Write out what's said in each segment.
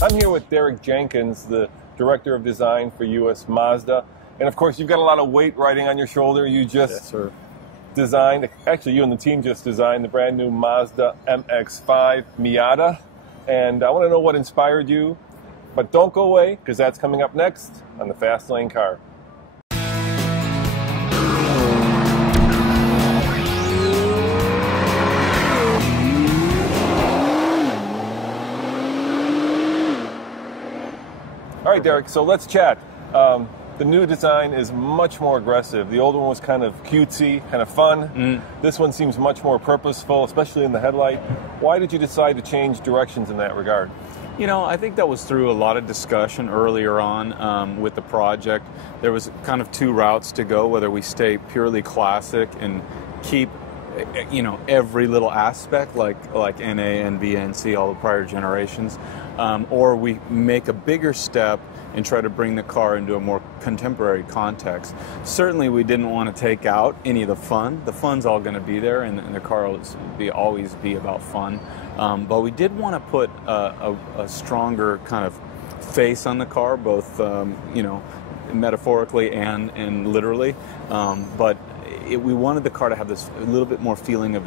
I'm here with Derek Jenkins, the Director of Design for US Mazda. And of course, you've got a lot of weight riding on your shoulder. You just designed, actually you and the team just designed the brand new Mazda MX-5 Miata. And I want to know what inspired you. But don't go away, because that's coming up next on the Fast Lane Car. All right, Derek, so let's chat. The new design is much more aggressive. The old one was kind of cutesy, kind of fun. This one seems much more purposeful, especially in the headlight. Why did you decide to change directions in that regard? You know, I think that was through a lot of discussion earlier on with the project. There was kind of two routes to go, whether we stay purely classic and keep, you know, every little aspect like NA, NB, NC, all the prior generations, or we make a bigger step and try to bring the car into a more contemporary context. Certainly we didn't want to take out any of the fun. The fun's all going to be there, and the car will always be about fun. But we did want to put a stronger kind of face on the car, both you know, metaphorically and literally. But we wanted the car to have this a little bit more feeling of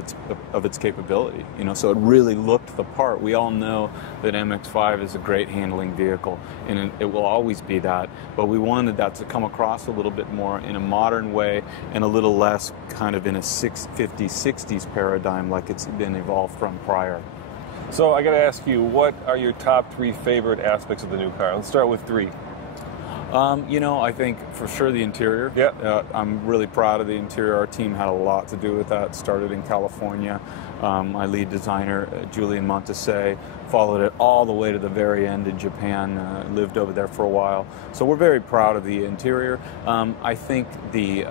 its capability, you know, so it really looked the part. We all know that MX-5 is a great handling vehicle, and it will always be that, but we wanted that to come across a little bit more in a modern way and a little less kind of in a 50s, 60s paradigm like it's been evolved from prior. So I got to ask you, what are your top three favorite aspects of the new car? Let's start with three. You know, I think for sure the interior. Yeah. I'm really proud of the interior. Our team had a lot to do with that. Started in California. My lead designer, Julian Montese, followed it all the way to the very end in Japan, lived over there for a while. So we're very proud of the interior. I think the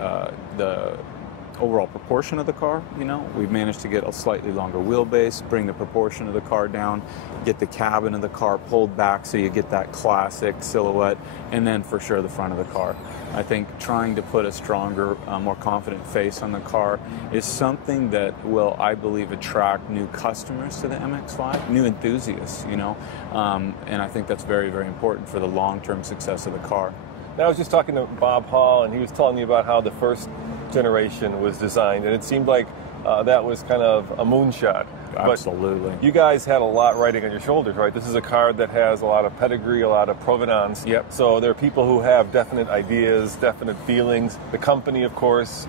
overall proportion of the car, you know, we've managed to get a slightly longer wheelbase, bring the proportion of the car down, get the cabin of the car pulled back so you get that classic silhouette, and then for sure the front of the car. I think trying to put a stronger, more confident face on the car is something that will, I believe, attract new customers to the MX-5, new enthusiasts, you know, and I think that's very, very important for the long-term success of the car. Now, I was just talking to Bob Hall, and he was telling me about how the first generation was designed, and it seemed like that was kind of a moonshot. Absolutely. But you guys had a lot riding on your shoulders, right? This is a car that has a lot of pedigree, a lot of provenance. Yep. So there are people who have definite ideas, definite feelings. The company, of course,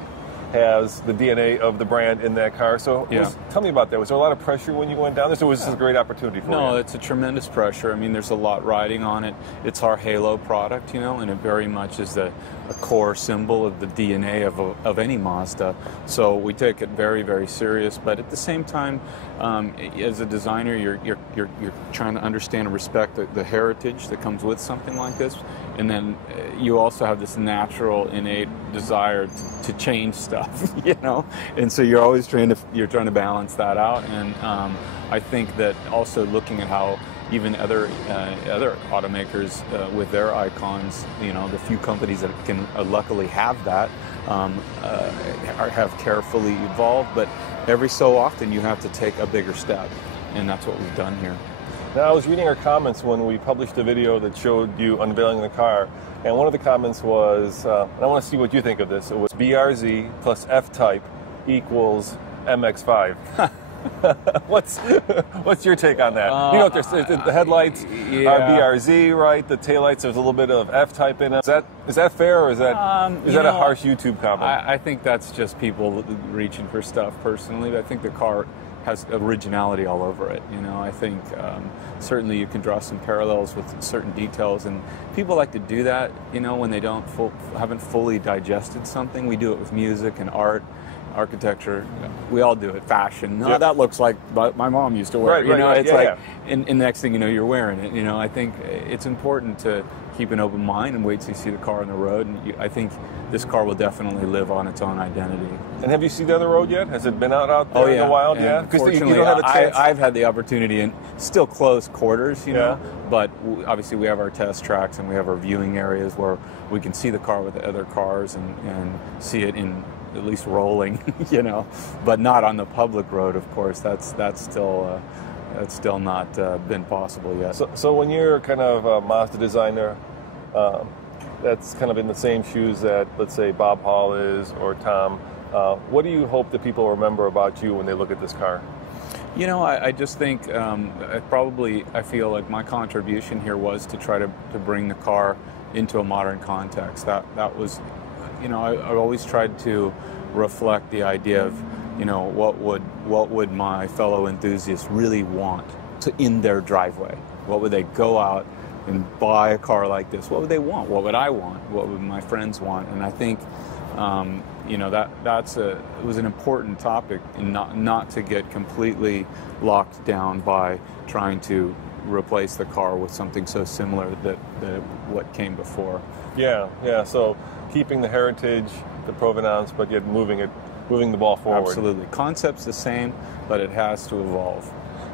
has the DNA of the brand in that car. So tell me about that. Was there a lot of pressure when you went down this, or was this a great opportunity for you? No, it's a tremendous pressure. I mean, there's a lot riding on it. It's our halo product, you know, and it very much is a core symbol of the DNA of any Mazda. So we take it very, very serious. But at the same time, as a designer, you're trying to understand and respect the heritage that comes with something like this. And then you also have this natural, innate desire to change stuff, you know. And so you're always trying to balance that out. And I think that also looking at how even other automakers with their icons, you know, the few companies that can luckily have that have carefully evolved. But every so often you have to take a bigger step, and that's what we've done here. Now, I was reading our comments when we published a video that showed you unveiling the car, and one of the comments was, and I want to see what you think of this, it was BRZ plus F-Type equals MX-5. What's your take on that? You know, the headlights are BRZ, right? The taillights, there's a little bit of F-Type in it. Is that fair, or is that a harsh YouTube comment? I think that's just people reaching for stuff personally, but I think the car has originality all over it. You know, I think certainly you can draw some parallels with certain details, and people like to do that, you know, when they haven't fully digested something. We do it with music and art, architecture. We all do it. Fashion. No, that looks like my mom used to wear it. You know, it's like, and the next thing you know, you're wearing it. You know, I think it's important to keep an open mind and wait till you see the car on the road. And I think this car will definitely live on its own identity. And have you seen it on the road yet? Has it been out there in the wild? Yeah. Because you don't have a chance. I've had the opportunity in still close quarters, you know. But obviously we have our test tracks and we have our viewing areas where we can see the car with the other cars and see it in at least rolling, you know, but not on the public road, of course. That's still that's still not been possible yet. So when you're kind of a Mazda designer, that's kind of in the same shoes that, let's say, Bob Hall is or Tom, what do you hope that people remember about you when they look at this car? You know, I just think I feel like my contribution here was to try to bring the car into a modern context. That was, you know, I always tried to reflect the idea of, you know, what would my fellow enthusiasts really want in their driveway? What would they go out and buy a car like this? What would they want? What would I want? What would my friends want? And I think, you know, it was an important topic, and not to get completely locked down by trying to replace the car with something so similar that what came before. Yeah. So keeping the heritage, the provenance, but yet moving the ball forward. Absolutely. Concept's the same, but it has to evolve.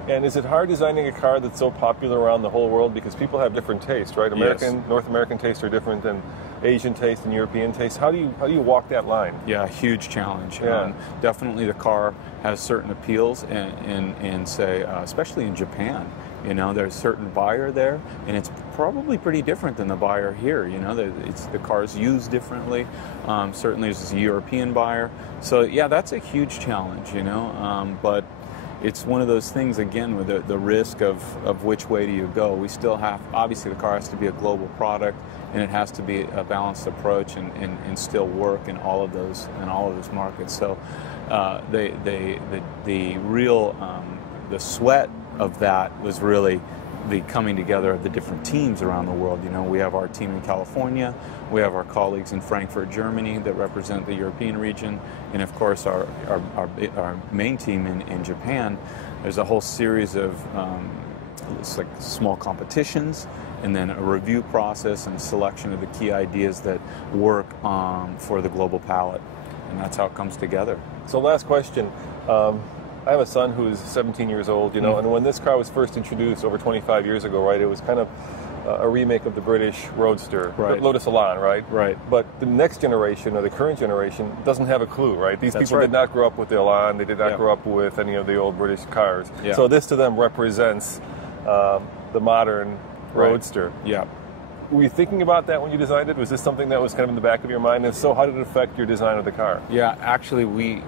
And is it hard designing a car that's so popular around the whole world, because people have different tastes, right? North American tastes are different than Asian taste and European taste. How do you walk that line? Yeah, huge challenge. Yeah. Definitely the car has certain appeals, and say, especially in Japan, you know, there's a certain buyer there, and it's probably pretty different than the buyer here. You know, the car's used differently. Certainly there's a European buyer. So yeah, that's a huge challenge, you know, but it's one of those things, again, with the risk of which way do you go. We still have, obviously the car has to be a global product, and it has to be a balanced approach and still work in all of those markets. So the real the sweat of that was really the coming together of the different teams around the world. You know, we have our team in California, we have our colleagues in Frankfurt, Germany, that represent the European region, and of course our main team in Japan. There's a whole series of it's like small competitions, and then a review process and a selection of the key ideas that work for the global palette, and that's how it comes together. So last question. I have a son who's 17 years old, you know, and when this car was first introduced over 25 years ago, right, it was kind of a remake of the British Roadster, right. Lotus Elan, right? Right. But the next generation, or the current generation, doesn't have a clue, right? These people did not grow up with the Elan, they did not grow up with any of the old British cars. Yeah. So this to them represents the modern Roadster. Yeah. Were you thinking about that when you designed it? Was this something that was kind of in the back of your mind? And if so, how did it affect your design of the car? Yeah, actually, we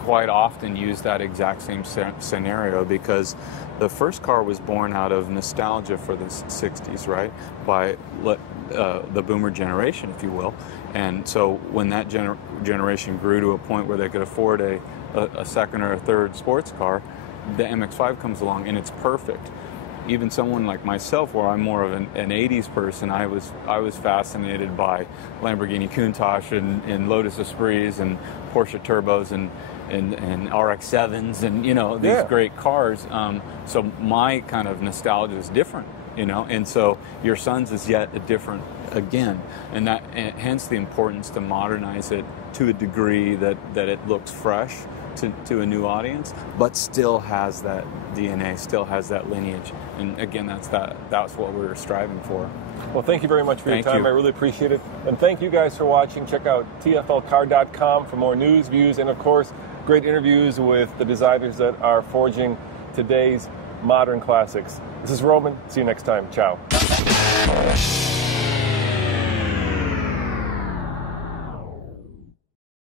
quite often use that exact same scenario, because the first car was born out of nostalgia for the 60s, right? By the boomer generation, if you will. And so when that generation grew to a point where they could afford a second or a third sports car, the MX-5 comes along, and it's perfect. Even someone like myself, where I'm more of an 80s person, I was fascinated by Lamborghini Countach and Lotus Esprits and Porsche Turbos and RX-7s and, you know, these great cars. So my kind of nostalgia is different, you know, and so your son's is yet a different again, and hence the importance to modernize it to a degree that it looks fresh to a new audience, but still has that DNA, still has that lineage. And again, that's what we were striving for. Well, thank you very much for your time. I really appreciate it. And thank you guys for watching. Check out tflcar.com for more news, views, and of course, great interviews with the designers that are forging today's modern classics. This is Roman. See you next time. Ciao.